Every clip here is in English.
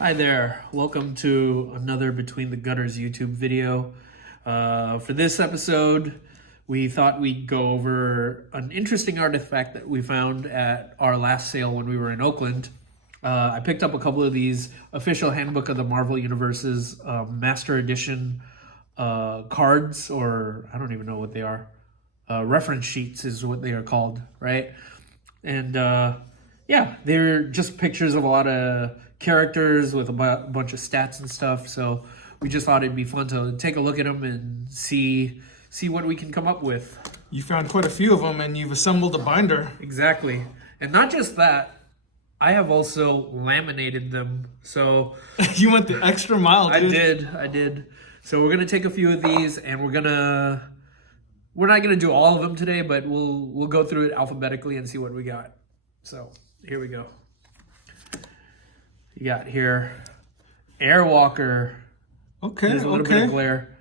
Hi there, welcome to another Between the Gutters YouTube video. For this episode, we thought we'd go over an interesting artifact that we found at our last sale when we were in Oakland. I picked up a couple of these official Handbook of the Marvel Universe's Master Edition cards, or I don't even know what they are. Reference sheets is what they are called, right? And yeah, they're just pictures of a lot of characters with a bunch of stats and stuff. So we just thought it'd be fun to take a look at them and see what we can come up with. You found quite a few of them, and you've assembled a binder. Exactly. And not just that, I have also laminated them. So You went the extra mile, dude. I did. So we're gonna take a few of these, and we're not gonna do all of them today, but we'll go through it alphabetically and see what we got. So here we go. You got here Airwalker. Okay, There's a little bit of glare.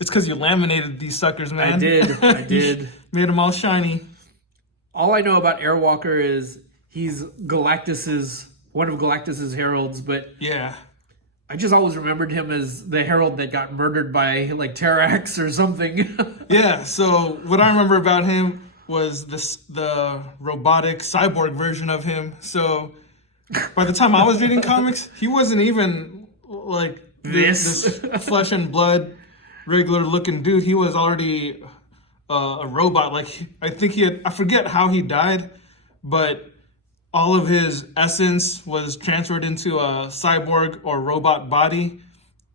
It's because you laminated these suckers, man. I did. Made them all shiny. All I know about Airwalker is he's one of Galactus's heralds, but Yeah. I just always remembered him as the herald that got murdered by like Terrax or something. Yeah, so what I remember about him was the robotic cyborg version of him. So by the time I was reading comics, he wasn't even like this flesh and blood, regular looking dude. He was already a robot. Like, I forget how he died, but all of his essence was transferred into a cyborg or robot body.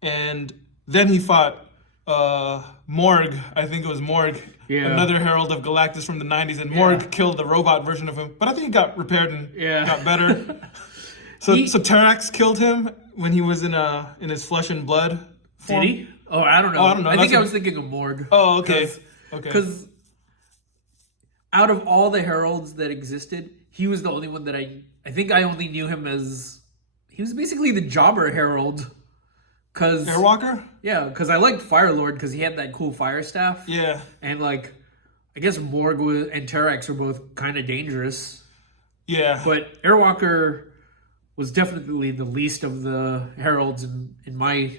And then he fought Morg. I think it was Morg. Yeah. Another herald of Galactus from the 90s, and Morg killed the robot version of him. But I think he got repaired and got better. So Terrax killed him when he was in his flesh and blood form. Did he? Oh, I don't know. I think I was thinking of Morg. Oh, okay. Because out of all the heralds that existed, he was the only one that I think I only knew him as, he was basically the jobber herald. Airwalker? Yeah, because I liked Firelord because he had that cool fire staff. Yeah. And like, I guess Morg and Terrax are both kind of dangerous. Yeah. But Airwalker was definitely the least of the heralds in my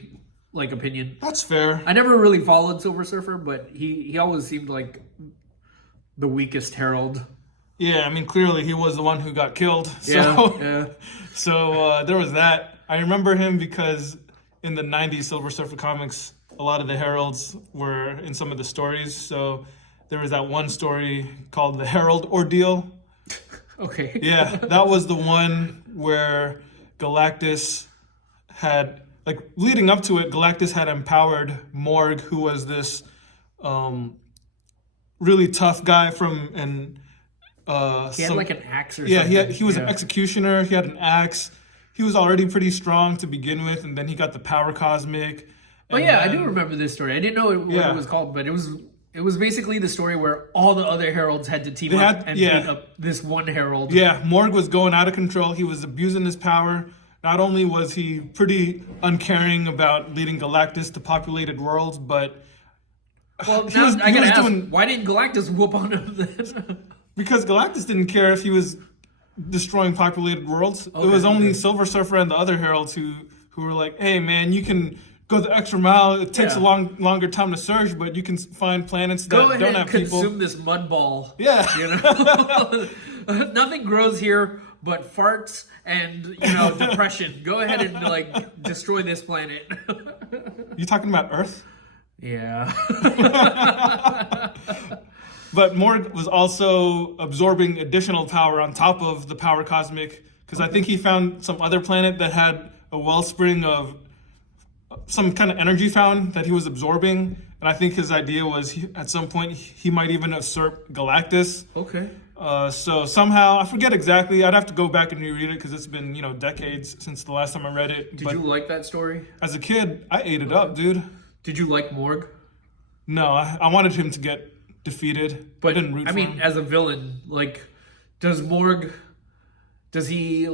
opinion. That's fair. I never really followed Silver Surfer, but he always seemed like the weakest herald. Yeah, I mean, clearly he was the one who got killed. So there was that. I remember him because in the 90s Silver Surfer comics, a lot of the heralds were in some of the stories. So there was that one story called The Herald Ordeal. Okay. Yeah, that was the one where Galactus had, like, leading up to it, Galactus had empowered Morg, who was this really tough guy he had like an axe or something. Yeah, he was an executioner. He had an axe. He was already pretty strong to begin with, and then he got the power cosmic. Oh yeah, I do remember this story. I didn't know what it was called, but it was basically the story where all the other heralds had to team up and beat up this one herald. Yeah, Morg was going out of control. He was abusing his power. Not only was he pretty uncaring about leading Galactus to populated worlds, but well, now I gotta ask, why didn't Galactus whoop on him then? Because Galactus didn't care if he was destroying populated worlds. It was only Silver Surfer and the other heralds who were like, "Hey, man, you can go the extra mile. It takes a longer time to search, but you can find planets that don't have people. Go ahead and consume this mud ball." Yeah, you know, nothing grows here but farts and depression. Go ahead and destroy this planet. You talking about Earth? Yeah. But Morg was also absorbing additional power on top of the power cosmic, because I think he found some other planet that had a wellspring of some kind of energy found that he was absorbing. And I think his idea was at some point he might even usurp Galactus. Okay. So somehow, I forget exactly. I'd have to go back and reread it because it's been, decades since the last time I read it. Did you like that story? As a kid, I ate it up, dude. Did you like Morg? No, I wanted him to get defeated, but I didn't root for him. As a villain, does he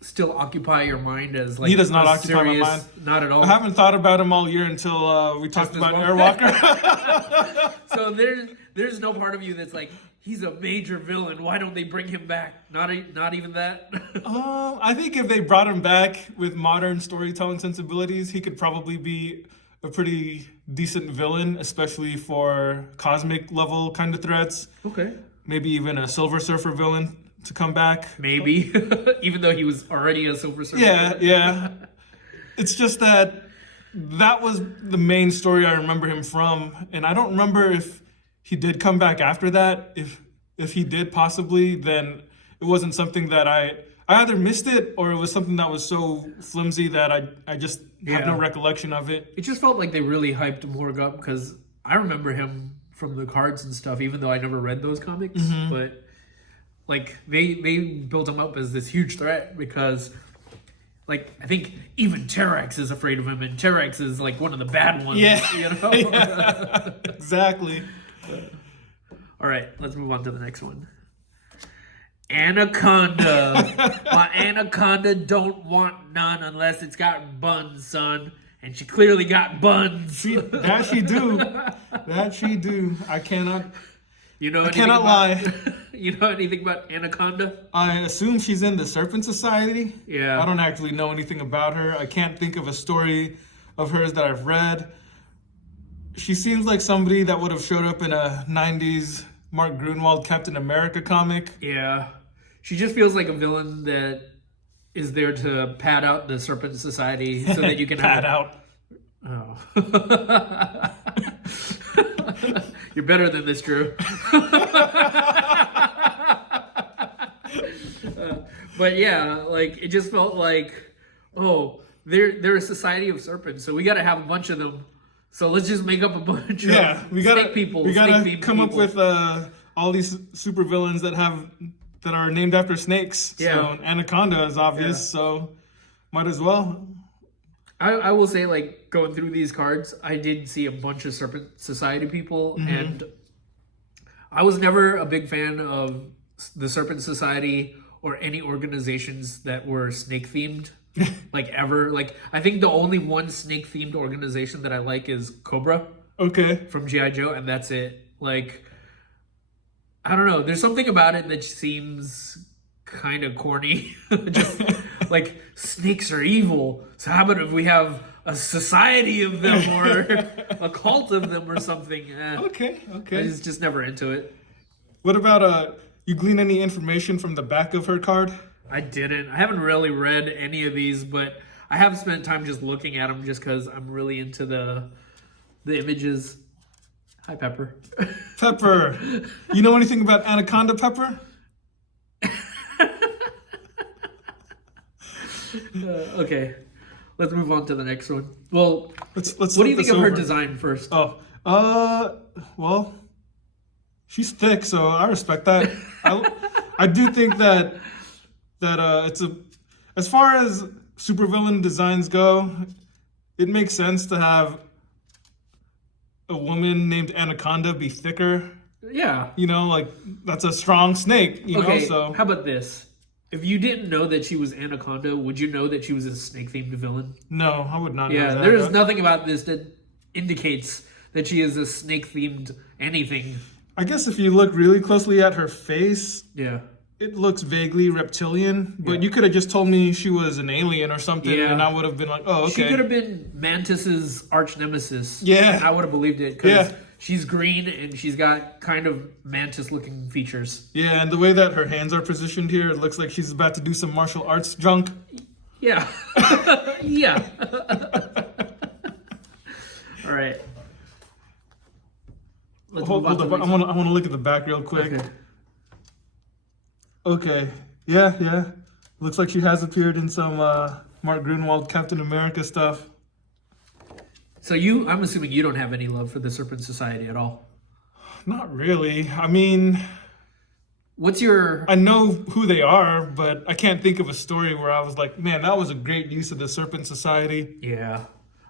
still occupy your mind as he does not occupy my mind. Not at all. I haven't thought about him all year until we talked about Airwalker. So there's no part of you that's like, he's a major villain. Why don't they bring him back? Not even that. I think if they brought him back with modern storytelling sensibilities, he could probably be a pretty decent villain, especially for cosmic level kind of threats. Okay. Maybe even a Silver Surfer villain to come back. Maybe, even though he was already a Silver Surfer. Yeah. It's just that was the main story I remember him from, and I don't remember if he did come back after that. If he did, possibly, then it wasn't something that I either missed it, or it was something that was so flimsy that I just have no recollection of it. It just felt like they really hyped Morg up, because I remember him from the cards and stuff, even though I never read those comics. But like they built him up as this huge threat, because like I think even Terex is afraid of him, and Terex is like one of the bad ones. Yeah, you know. Yeah. Exactly. All right, let's move on to the next one. Anaconda. My anaconda don't want none unless it's got buns, son. And she clearly got buns. That she do. That she do. I cannot lie. You know anything about Anaconda? I assume she's in the Serpent Society. Yeah. I don't actually know anything about her. I can't think of a story of hers that I've read. She seems like somebody that would have showed up in a 90s Mark Grunwald Captain America comic. Yeah. She just feels like a villain that is there to pad out the Serpent Society so that you can pad out. Oh. You're better than this, Drew. But yeah, like it just felt like, oh, they're a society of serpents, so we got to have a bunch of them. So let's just make up a bunch of snake people. We gotta come up with all these super villains that are named after snakes. Yeah. So Anaconda is obvious, so might as well. I will say, like, going through these cards, I did see a bunch of Serpent Society people, and I was never a big fan of the Serpent Society or any organizations that were snake-themed, like, ever. Like, I think the only one snake-themed organization that I like is Cobra. Okay. From G.I. Joe, and that's it. Like, I don't know. There's something about it that seems kind of corny. Just like, snakes are evil. So how about if we have a society of them or a cult of them or something? Okay. I was just never into it. What about, you glean any information from the back of her card? I didn't. I haven't really read any of these, but I have spent time just looking at them just because I'm really into the images. Hi, Pepper. Pepper. You know anything about Anaconda, Pepper? Okay, let's move on to the next one. Well, let's what do you think of her design first? Well, she's thick, so I respect that. I do think that it's as far as supervillain designs go, it makes sense to have a woman named Anaconda be thicker. Yeah. You know, like, that's a strong snake, you know, so. How about this? If you didn't know that she was Anaconda, would you know that she was a snake-themed villain? No, I would not know that. There's nothing about this that indicates that she is a snake-themed anything. I guess if you look really closely at her face, yeah, it looks vaguely reptilian, but you could have just told me she was an alien or something, and I would have been like, oh, okay. She could have been Mantis's arch nemesis. Yeah. I would have believed it, because she's green and she's got kind of Mantis-looking features. Yeah, and the way that her hands are positioned here, it looks like she's about to do some martial arts junk. Yeah. Yeah. All right. Hold up. I want to look at the back real quick. Okay. Yeah. Looks like she has appeared in some Mark Grunwald Captain America stuff. So I'm assuming you don't have any love for the Serpent Society at all. Not really. I mean, I know who they are, but I can't think of a story where I was like, man, that was a great use of the Serpent Society. Yeah.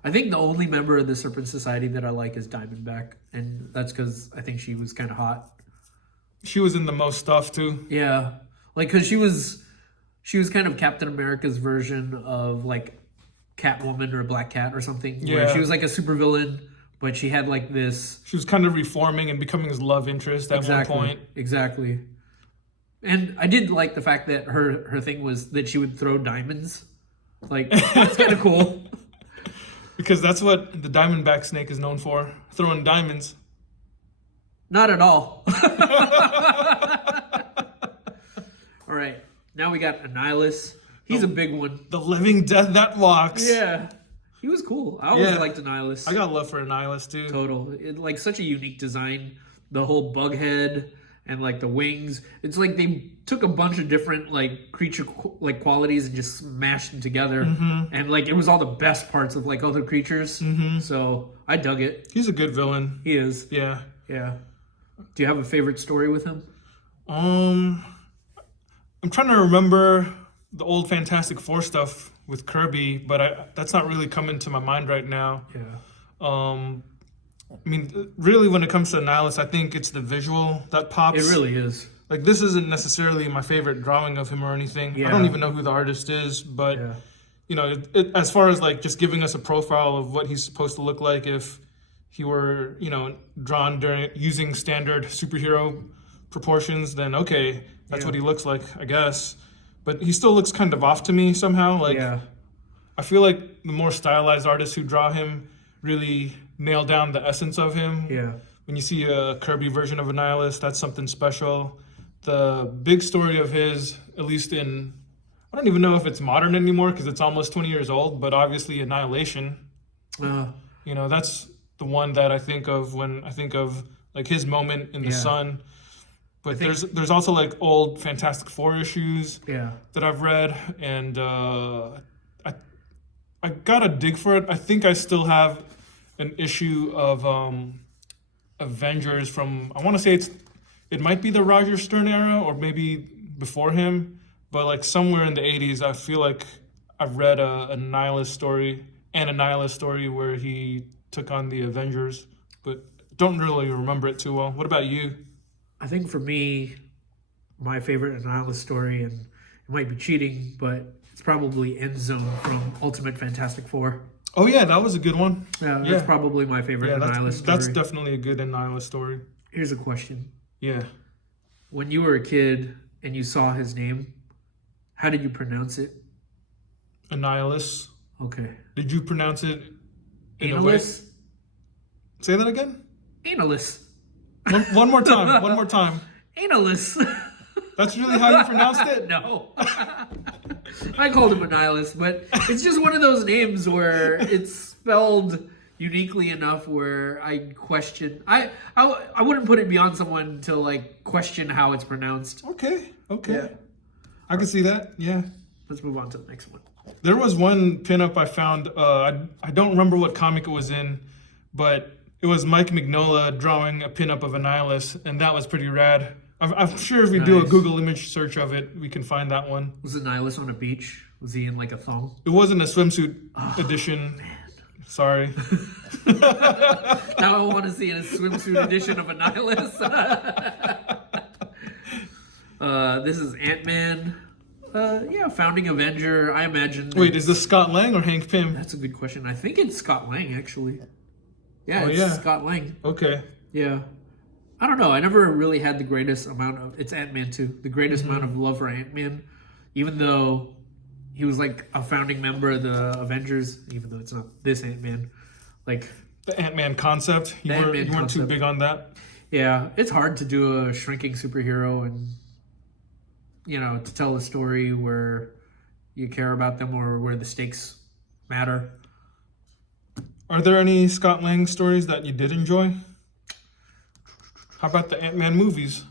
I think the only member of the Serpent Society that I like is Diamondback, and that's because I think she was kind of hot. She was in the most stuff too. Yeah, like, because she was kind of Captain America's version of like Catwoman or Black Cat or something. Yeah. Where she was like a supervillain, but she had like this. She was kind of reforming and becoming his love interest at one point. Exactly. And I did like the fact that her thing was that she would throw diamonds. Like, that's kind of cool. Because that's what the diamondback snake is known for, throwing diamonds. Not at all. All right. Now we got Annihilus. He's a big one. The living death that walks. Yeah. He was cool. I always liked Annihilus. I got love for Annihilus, too. Total. Like, such a unique design. The whole bug head and, like, the wings. It's like they took a bunch of different, like, creature, like, qualities and just smashed them together. Mm-hmm. And, like, it was all the best parts of, like, other creatures. Mm-hmm. So, I dug it. He's a good villain. He is. Yeah. Yeah. Do you have a favorite story with him? I'm trying to remember the old Fantastic Four stuff with Kirby, but that's not really coming to my mind right now. Yeah. I mean, really, when it comes to Annihilus, I think it's the visual that pops. It really is. Like, this isn't necessarily my favorite drawing of him or anything. Yeah. I don't even know who the artist is, but, you know, as far as, like, just giving us a profile of what he's supposed to look like if he were, you know, drawn using standard superhero proportions, then okay, that's what he looks like, I guess. But he still looks kind of off to me somehow. Like, I feel like the more stylized artists who draw him really nail down the essence of him. Yeah. When you see a Kirby version of Annihilus, that's something special. The big story of his, at least in, I don't even know if it's modern anymore because it's almost 20 years old, but obviously Annihilation. You know, that's the one that I think of when I think of like his moment in the sun. But there's also like old Fantastic Four issues that I've read, and I gotta dig for it. I think I still have an issue of Avengers from, I want to say it might be the Roger Stern era or maybe before him, but like somewhere in the 80s, I feel like I've read a Annihilus story where he took on the Avengers, but don't really remember it too well. What about you? I think for me, my favorite Annihilus story, and it might be cheating, but it's probably End Zone from Ultimate Fantastic Four. Oh yeah, that was a good one. Yeah, that's probably my favorite Annihilus story. That's definitely a good Annihilus story. Here's a question. Yeah. When you were a kid and you saw his name, how did you pronounce it? Annihilus. Okay. Did you pronounce it in a way? Annihilus? Say that again? Annihilus. One more time. One more time. Annihilus. That's really how you pronounced it? No. I called him Annihilus, but it's just one of those names where it's spelled uniquely enough where I question. I wouldn't put it beyond someone to like question how it's pronounced. Okay. Yeah. I can see that. Yeah. Let's move on to the next one. There was one pinup I found. I don't remember what comic it was in, but it was Mike Mignola drawing a pinup of Annihilus, and that was pretty rad. I'm sure if we do a Google image search of it, we can find that one. Was Annihilus on a beach? Was he in like a thong? It wasn't a swimsuit edition. Man. Sorry. Now I want to see a swimsuit edition of Annihilus. This is Ant-Man. Founding Avenger. I imagine. Wait, is this Scott Lang or Hank Pym? That's a good question. I think it's Scott Lang, actually. Yeah, it's Scott Lang. Okay. Yeah. I don't know. I never really had the greatest amount of... It's Ant-Man, too. The greatest amount of love for Ant-Man. Even though he was, like, a founding member of the Avengers. Even though it's not this Ant-Man. Like... The Ant-Man concept. You weren't too big on that? Yeah. It's hard to do a shrinking superhero and... You know, to tell a story where you care about them or where the stakes matter. Are there any Scott Lang stories that you did enjoy? How about the Ant-Man movies?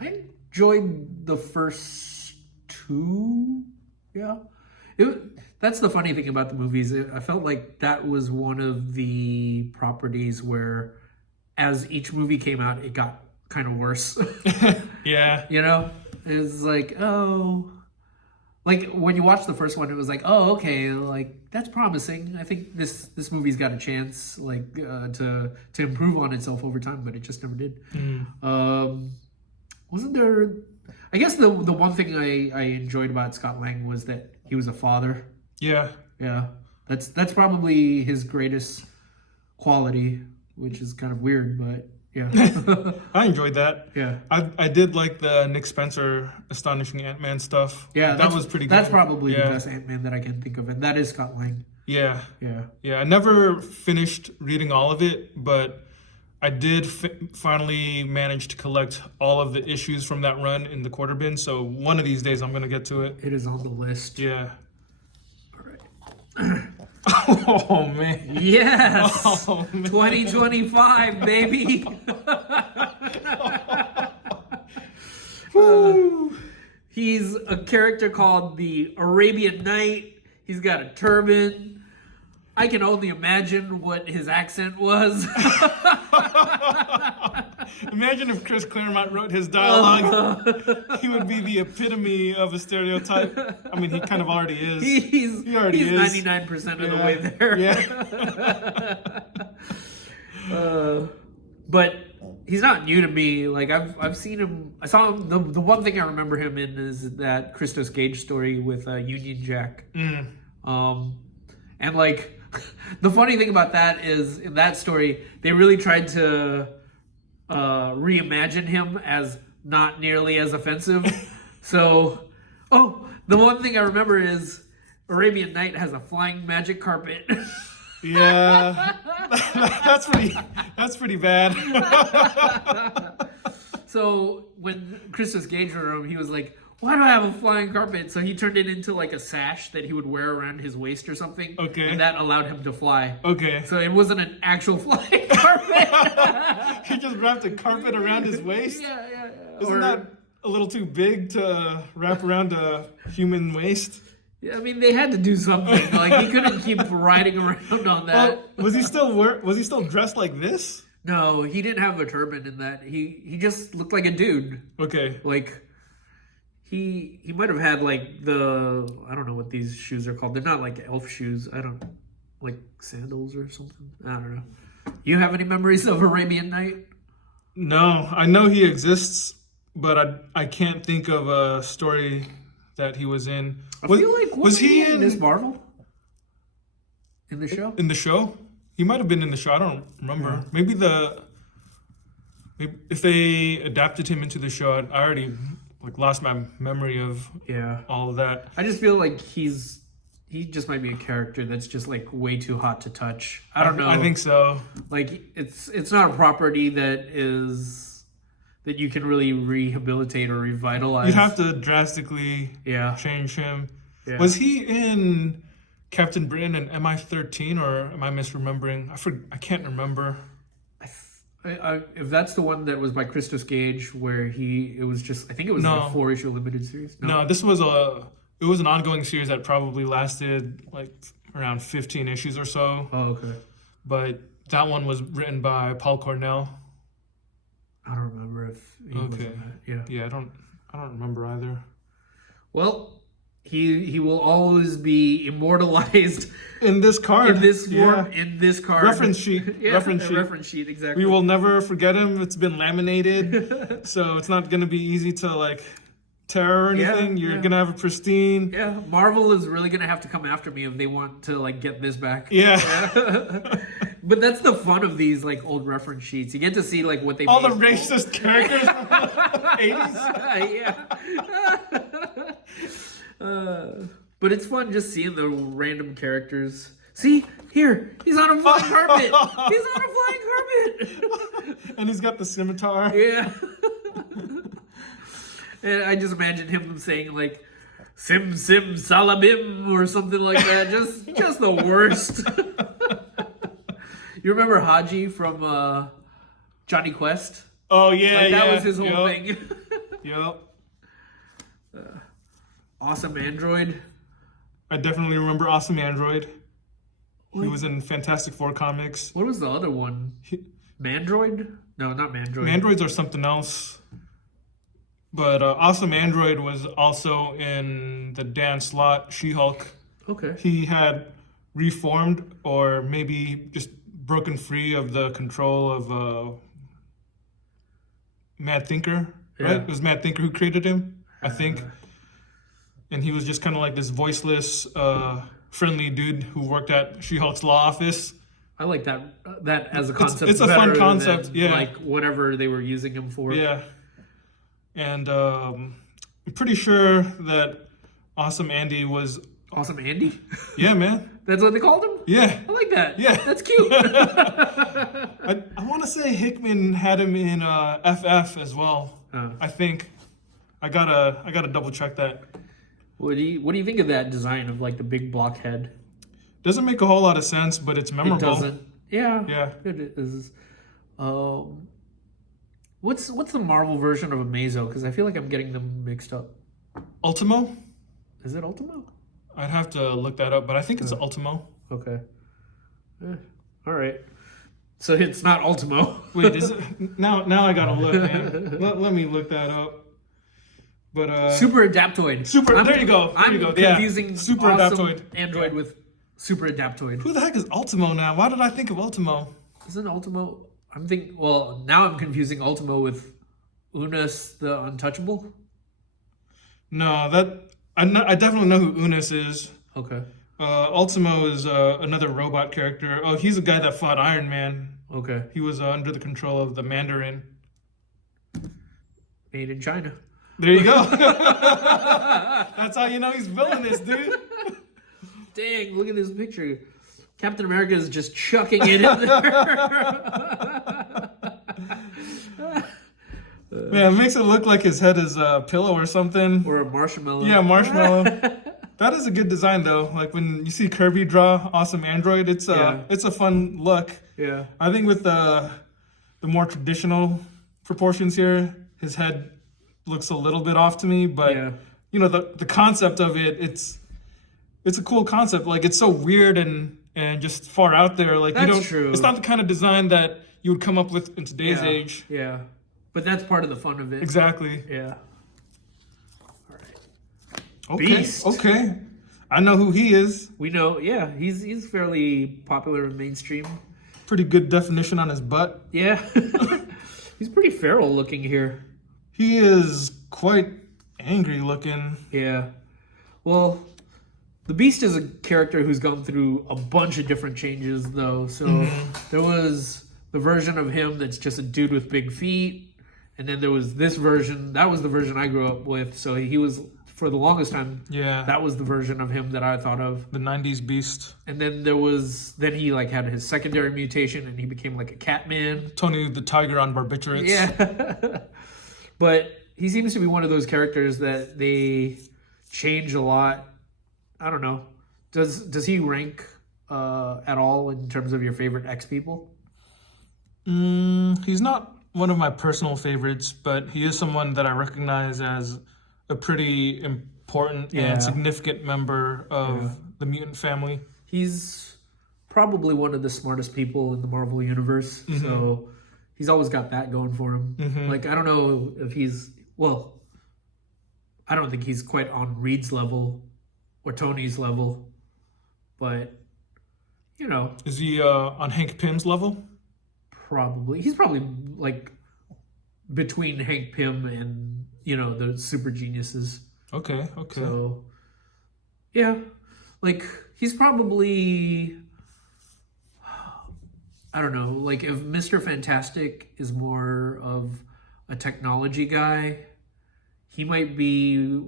I enjoyed the first two. Yeah. That's the funny thing about the movies. I felt like that was one of the properties where as each movie came out, it got kind of worse. Yeah. You know? It was like, oh... Like, when you watch the first one, it was like, oh, okay, like, that's promising. I think this movie's got a chance, like, to improve on itself over time, but it just never did. Wasn't there... I guess the one thing I enjoyed about Scott Lang was that he was a father. Yeah. Yeah. That's probably his greatest quality, which is kind of weird, but yeah. I enjoyed that. Yeah. I did like the Nick Spencer Astonishing Ant-Man stuff. Yeah, that was pretty good. That's probably the Yeah. best Ant-Man that I can think of, and that is Scott Lang. Yeah. Yeah. I never finished reading all of it, but I did finally manage to collect all of the issues from that run in the quarter bin. So one of these days I'm going to get to it. It is on the list. Yeah. All right. Oh, man. Yes. Oh, man. 2025, baby. He's a character called the Arabian Knight. He's got a turban. I can only imagine what his accent was. Imagine if Chris Claremont wrote his dialogue. He would be the epitome of a stereotype. I mean, he kind of already is. He's already is. 99% of the way there. Yeah. But he's not new to me. Like I've seen him. I saw him. The one thing I remember him in is that Christos Gage story with Union Jack. And like the funny thing about that is in that story they really tried to reimagine him as not nearly as offensive. So, the one thing I remember is Arabian Night has a flying magic carpet. Yeah, that's pretty bad. So when Christos Gage wrote him, he was like, "Why do I have a flying carpet?" So he turned it into like a sash that he would wear around his waist or something. Okay. And that allowed him to fly. Okay. So it wasn't an actual flying carpet. He just wrapped a carpet around his waist? Yeah. Isn't that a little too big to wrap around a human waist? Yeah, I mean, they had to do something. Like he couldn't keep riding around on that. Well, was he still dressed like this? No, he didn't have a turban in that. He just looked like a dude. Okay. Like he might have had like I don't know what these shoes are called. They're not like elf shoes. Like sandals or something. I don't know. You have any memories of Arabian Night? No, I know he exists, but I can't think of a story that he was in. I feel like was he in Miss Marvel? In the show? In the show? He might have been in the show. I don't remember. Yeah. Maybe if they adapted him into the show, I already lost my memory of all of that. I just feel like he just might be a character that's just like way too hot to touch. I don't know. I think so. Like it's not a property that you can really rehabilitate or revitalize. You'd have to drastically change him. Yeah. Was he in Captain Britain and MI-13 or am I misremembering? I can't remember. If that's the one that was by Christos Gage, where it was just, I think it was a 4-issue limited series. No, this was an ongoing series that probably lasted like around 15 issues or so. Oh, okay. But that one was written by Paul Cornell. I don't remember if he was in that. Yeah. Yeah, I don't remember either. Well, he will always be immortalized in this card. In this form, in this card. Reference sheet. Reference sheet, exactly. We will never forget him. It's been laminated. So it's not gonna be easy to tear or anything. You're gonna have a pristine. Yeah. Marvel is really gonna have to come after me if they want to get this back. Yeah. But that's the fun of these old reference sheets. You get to see what they all made. The racist characters from the 80s. But it's fun just seeing the random characters. See, here, he's on a flying carpet. He's on a flying carpet. And he's got the scimitar. Yeah. And I just imagine him saying "Sim Sim Salabim" or something like that. Just the worst. You remember Haji from Johnny Quest? Oh yeah, that was his whole thing. Yep. Awesome Android. I definitely remember Awesome Android. He was in Fantastic Four comics. What was the other one? Mandroid? No, not Mandroid. Mandroids are something else. But Awesome Android was also in the Dan Slott She-Hulk. Okay. He had reformed or maybe just broken free of the control of Mad Thinker, right? It was Mad Thinker who created him, I think. And he was just kind of like this voiceless, friendly dude who worked at She-Hulk's law office. I like that as a concept. It's a fun better concept, than, yeah. like whatever they were using him for. Yeah. And I'm pretty sure that Awesome Andy was... Awesome Andy? Yeah, man. That's what they called him? Yeah. I like that. Yeah. That's cute. I want to say Hickman had him in FF as well. I think. I gotta double check that. What do you think of that design of like the big block head? Doesn't make a whole lot of sense, but it's memorable. It doesn't. Yeah. Yeah. It is. What's the Marvel version of Amazo? Because I feel like I'm getting them mixed up. Ultimo? Is it Ultimo? I'd have to look that up, but I think it's Ultimo. Okay. All right. So it's not Ultimo. Wait, is it? Now I gotta look, man. Let me look that up. But Super Adaptoid. There you go. I'm confusing Super awesome Adaptoid Android with Super Adaptoid. Who the heck is Ultimo now? Why did I think of Ultimo? Isn't Ultimo? I'm thinking. Well, now I'm confusing Ultimo with Unis the Untouchable. No, I definitely know who Unis is. Okay. Ultimo is another robot character. Oh, he's the guy that fought Iron Man. Okay. He was under the control of the Mandarin. Made in China. There you go. That's how you know he's villainous, dude. Dang, look at this picture. Captain America is just chucking it in there. Man, it makes it look like his head is a pillow or something. Or a marshmallow. Yeah, marshmallow. That is a good design, though. Like when you see Kirby draw Awesome Android, it's a fun look. Yeah. I think with the more traditional proportions here, his head looks a little bit off to me. But you know, the concept of it, it's a cool concept. Like it's so weird and just far out there. Like That's true. It's not the kind of design that you would come up with in today's age. Yeah. But that's part of the fun of it. Exactly. Yeah. All right. Okay. Beast. Okay. I know who he is. We know, yeah, he's fairly popular in mainstream. Pretty good definition on his butt. Yeah. He's pretty feral looking here. He is quite angry looking. Yeah. Well, the Beast is a character who's gone through a bunch of different changes, though. So there was the version of him that's just a dude with big feet. And then there was this version. That was the version I grew up with. So he was, for the longest time, that was the version of him that I thought of. The 90s Beast. And then then he like had his secondary mutation and he became like a cat man. Tony the Tiger on barbiturates. Yeah. But he seems to be one of those characters that they change a lot. I don't know. Does he rank at all in terms of your favorite X people? He's not one of my personal favorites, but he is someone that I recognize as a pretty important and significant member of the mutant family. He's probably one of the smartest people in the Marvel Universe, so he's always got that going for him. Like, I don't know if I don't think he's quite on Reed's level or Tony's level, but, you know. Is he on Hank Pym's level? Probably. He's probably like between Hank Pym and, you know, the super geniuses. Okay. So, yeah. Like, he's probably, I don't know, like if Mr. Fantastic is more of a technology guy, he might be,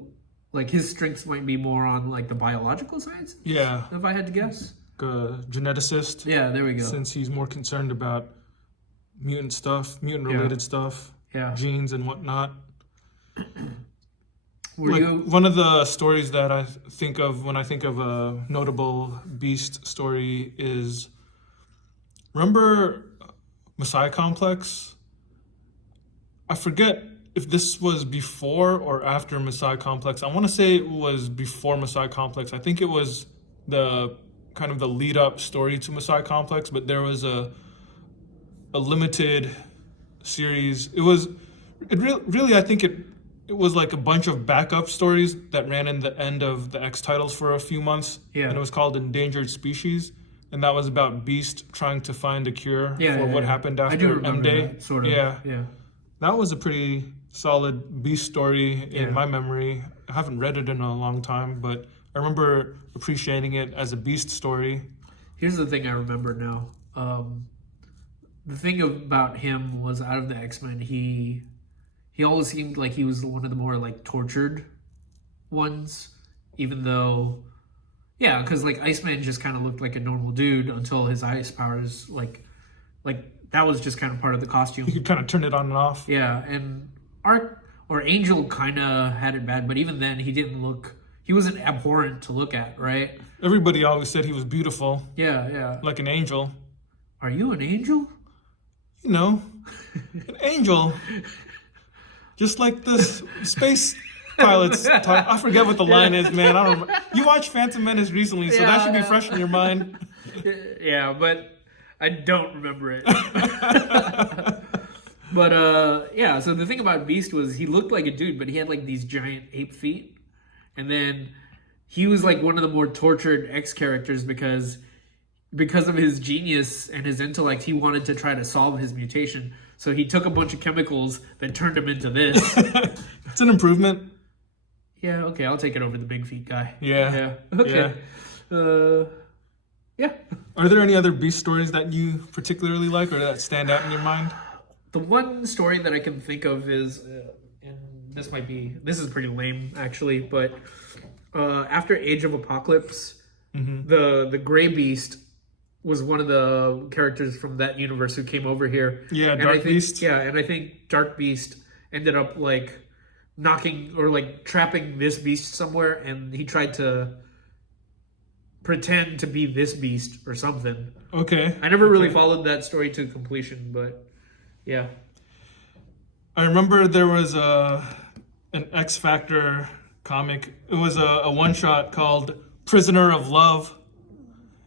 like his strengths might be more on like the biological science. Yeah. If I had to guess. Geneticist. Yeah, there we go. Since he's more concerned about mutant-related stuff, genes and whatnot. One of the stories that I think of when I think of a notable Beast story is, remember Messiah Complex? I forget if this was before or after Messiah Complex. I want to say it was before Messiah Complex. I think it was the kind of the lead-up story to Messiah Complex, but there was a limited series. Really I think it was like a bunch of backup stories that ran in the end of the X titles for a few months. And it was called Endangered Species, and that was about Beast trying to find a cure for what happened after M-Day. That, sort of. Yeah. That was a pretty solid Beast story in my memory. I haven't read it in a long time, but I remember appreciating it as a Beast story. Here's the thing I remember now. The thing about him was out of the X-Men, he always seemed like he was one of the more like tortured ones, even though, yeah, because like Iceman just kind of looked like a normal dude until his ice powers like that was just kind of part of the costume. You could kind of turn it on and off. Yeah, and Art or Angel kind of had it bad, but even then he wasn't abhorrent to look at, right? Everybody always said he was beautiful, Yeah. like an angel. Are you an angel? You know, an angel. Just like the space pilots talk. I forget what the line is, man. I don't remember. You watched Phantom Menace recently, so that should be fresh in your mind. Yeah, but I don't remember it. But yeah, so the thing about Beast was he looked like a dude, but he had like these giant ape feet. And then he was like one of the more tortured X characters because of his genius and his intellect, he wanted to try to solve his mutation. So he took a bunch of chemicals that turned him into this. It's an improvement. Yeah, okay, I'll take it over the big feet guy. Yeah. Okay. Yeah. Are there any other Beast stories that you particularly like or that stand out in your mind? The one story that I can think of is, and this is pretty lame actually, but after Age of Apocalypse, the Gray Beast was one of the characters from that universe who came over here. Yeah, and Dark Beast. Yeah, and I think Dark Beast ended up like knocking or like trapping this beast somewhere, and he tried to pretend to be this beast or something. Okay. I never really followed that story to completion, but yeah. I remember there was an X Factor comic. It was a one-shot called Prisoner of Love.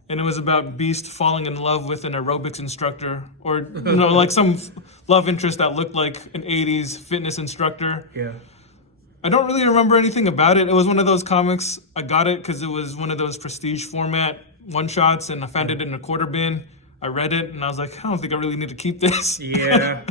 And it was about Beast falling in love with an aerobics instructor, or like some love interest that looked like an 80s fitness instructor. Yeah. I don't really remember anything about it. It was one of those comics. I got it because it was one of those prestige format one-shots, and I found it in a quarter bin. I read it, and I was like, I don't think I really need to keep this. Yeah.